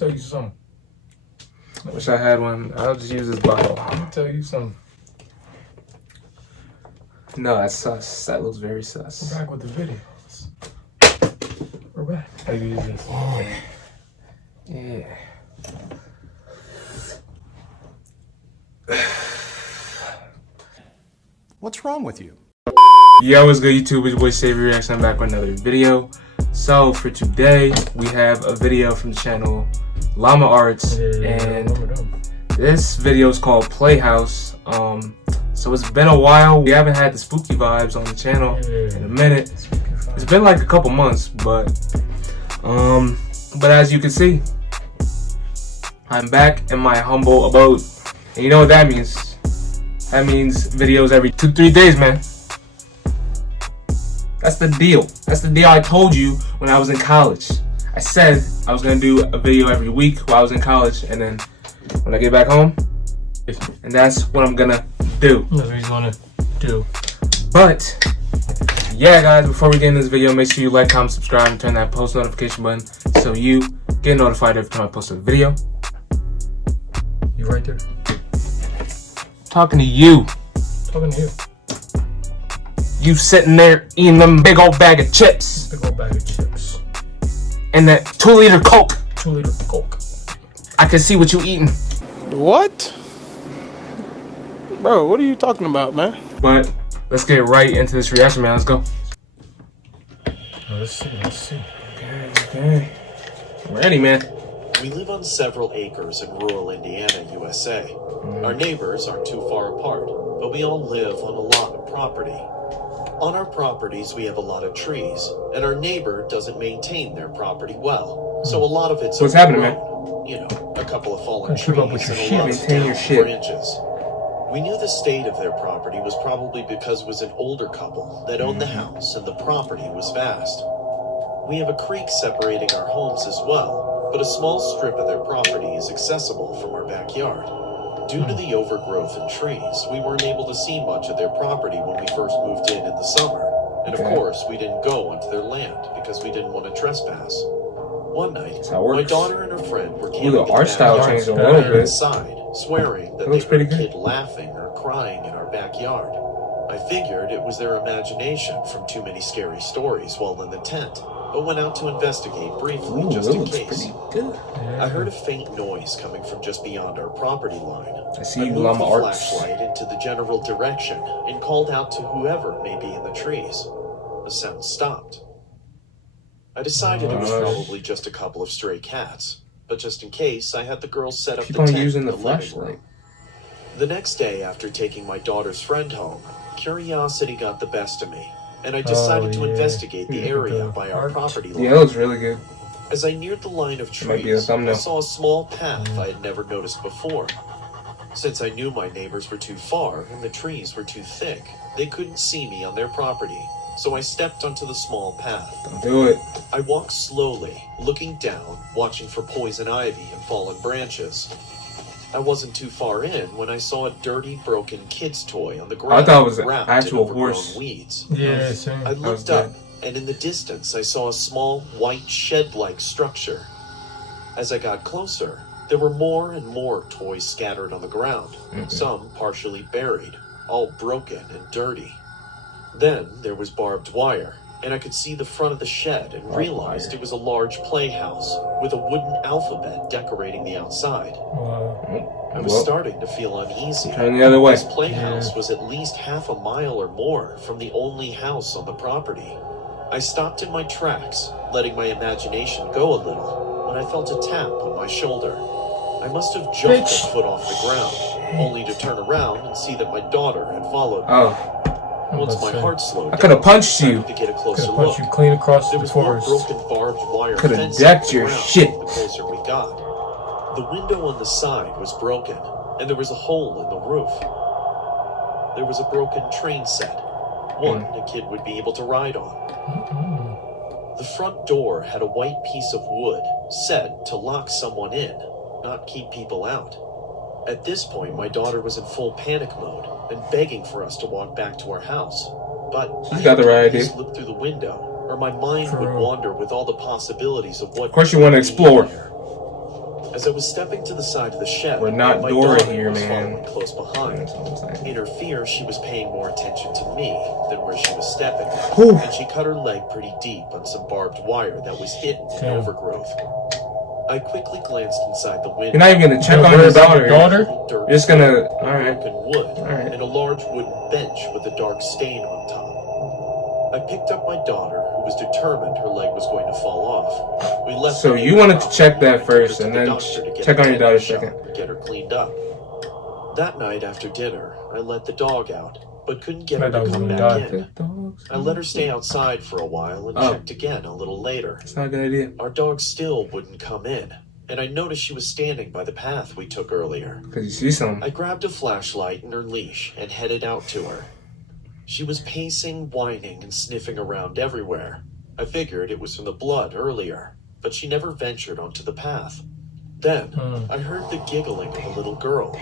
tell you something. I wish I had one. I'll just use this bottle. Let me tell you something. No, that's sus. That looks very sus. We're back with the videos. We're back. How do you use this? Yeah. What's wrong with you? Yo, what's good, YouTube? It's your boy SavyReacts. I'm back with another video. So for today, we have a video from the channel Llama Arts, and this video is called Playhouse. So it's been a while. We haven't had the spooky vibes on the channel in a minute. It's been like a couple months, but as you can see, I'm back in my humble abode, and you know what that means? That means videos every 2-3 days, man. That's the deal. That's the deal I told you when I was in college. I said I was gonna do a video every week while I was in college, and then when I get back home, and that's what I'm gonna do. That's what he's gonna do. But yeah, guys, before we get into this video, make sure you like, comment, subscribe, and turn that post notification button so you get notified every time I post a video. You right there? Talking to you. Talking to you. You sitting there eating them big old bag of chips. Big old bag of chips. And that 2-liter Coke. 2-liter Coke. I can see what you eating. What? Bro, what are you talking about, man? But let's get right into this reaction, man. Let's go. Let's see. Okay. I'm ready, man. We live on several acres in rural Indiana, USA. Our neighbors aren't too far apart, but we all live on a lot of property. On our properties, we have a lot of trees, and our neighbor doesn't maintain their property well. So a lot of it's What's happening, man? You know, a couple of fallen Keep up with trees your and a lot shit. of Maintain your down shit. branches. We knew the state of their property was probably because it was an older couple that owned the house and the property was vast. We have a creek separating our homes as well, but a small strip of their property is accessible from our backyard. Due to the overgrowth in trees, we weren't able to see much of their property when we first moved in the summer. And of course, we didn't go onto their land because we didn't want to trespass. One night, my daughter and her friend were camping the art style changed a little bit. inside, swearing that It looks they heard a pretty kid laughing or crying in our backyard. I figured it was their imagination from too many scary stories while in the tent, but went out to investigate briefly just in case. Good. I heard a faint noise coming from just beyond our property line. I see you, moved Llama the Arts. flashlight into the general direction and called out to whoever may be in the trees. The sound stopped. I decided it was probably just a couple of stray cats, but just in case, I had the girls set up Keep the on tent using in the the living flashlight. room. The next day, after taking my daughter's friend home, curiosity got the best of me, and I decided to investigate the area by our property line. Yeah, it looks really good. As I neared the line of Might be a trees, thumbnail. I saw a small path I had never noticed before. Since I knew my neighbors were too far and the trees were too thick, they couldn't see me on their property, so I stepped onto the small path. Don't do it. I walked slowly, looking down, watching for poison ivy and fallen branches. I wasn't too far in when I saw a dirty, broken kid's toy on the ground. I thought it was an wrapped in actual overgrown horse. weeds. Yeah, same. I looked up, and in the distance I saw a small, white shed-like structure. As I got closer, there were more and more toys scattered on the ground, some partially buried, all broken and dirty. Then there was barbed wire, and I could see the front of the shed and realized it was a large playhouse with a wooden alphabet decorating the outside. Wow. I was starting to feel uneasy. Turn the other way. This playhouse was at least half a mile or more from the only house on the property. I stopped in my tracks, letting my imagination go a little, when I felt a tap on my shoulder. I must have jumped a foot off the ground, only to turn around and see that my daughter had followed me. Oh, Once my heart slowed I down, could have punched you. to get a Could closer have look. punched you clean across There the was more forest. broken barbed wire Coulda fencing decked on the your ground shit. The closer we got. The window on the side was broken, and there was a hole in the roof. There was a broken train set, one a kid would be able to ride on. The front door had a white piece of wood set to lock someone in, not keep people out. At this point, my daughter was in full panic mode and begging for us to walk back to our house. But I got the right idea. just look through the window, or my mind would wander with all the possibilities of what. Of course you want to explore. As I was stepping to the side of the shed, We're not my Dora daughter here, was man. following close behind. That's all I'm saying. In her fear, she was paying more attention to me than where she was stepping, Whew. and she cut her leg pretty deep on some barbed wire that was hidden in overgrowth. I quickly glanced inside the window. You're not even gonna check on your daughter. You're just gonna, alright. Broken wood Alright. and a large wooden bench with a dark stain on top. I picked up my daughter, who was determined her leg was going to fall off. We left. So you wanted to check that first, and then check on your daughter second. Get her cleaned up. That night after dinner, I let the dog out, but couldn't get her to come back in. I let her stay outside for a while and checked again a little later. That's not a good idea. Our dog still wouldn't come in, and I noticed she was standing by the path we took earlier. Because you see something. I grabbed a flashlight and her leash and headed out to her. She was pacing, whining, and sniffing around everywhere. I figured it was from the blood earlier, but she never ventured onto the path. Then, I heard the giggling of a little girl.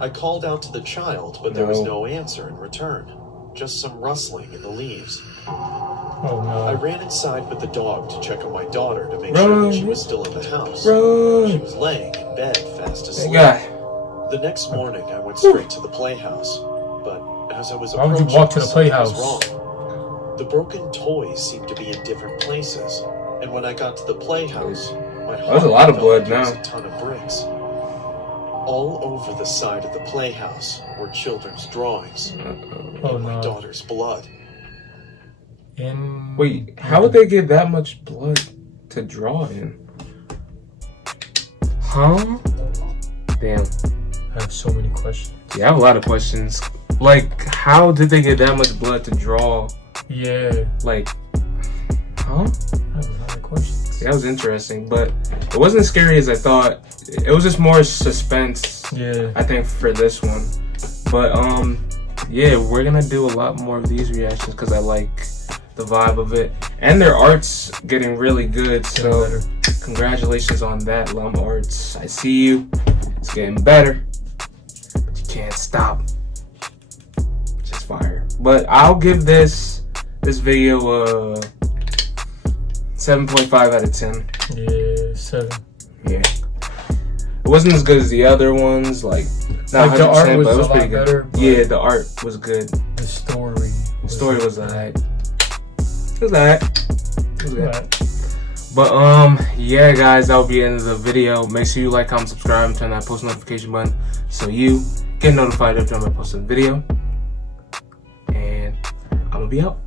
I called out to the child, but there was no answer in return. Just some rustling in the leaves. Oh no. I ran inside with the dog to check on my daughter to make sure that she was still in the house. She Run. was laying in bed fast asleep. Hey, The next morning, I went straight to the Playhouse, but as I was Why would approaching, you walk to the something Playhouse? was wrong. The broken toys seemed to be in different places, and when I got to the Playhouse, my heart There's a lot of felt blood like there was now. a ton of bricks. All over the side of the Playhouse were children's drawings Oh and my no. daughter's blood. Wait, how would they get that much blood to draw in? Huh? Damn. I have so many questions. Yeah, I have a lot of questions. Like, how did they get that much blood to draw? Yeah. Like, huh? I have a lot of questions. That was interesting, but it wasn't as scary as I thought. It was just more suspense, Yeah. I think, for this one. But, yeah, we're gonna do a lot more of these reactions because I like the vibe of it. And their art's getting really good, so congratulations on that, Llama Arts. I see you. It's getting better, but you can't stop. Just fire. But I'll give this video a 7.5 out of 10. Yeah, 7. Yeah. It wasn't as good as the other ones, like not Like, the 100%, art was but it was a pretty lot good. better, but Yeah, the art was good. the story. The story was alright. It was alright. It was good. Alright. But yeah, guys, that'll be the end of the video. Make sure you like, comment, subscribe, and turn that post notification button so you get notified every time I post a video. And I'm gonna be out.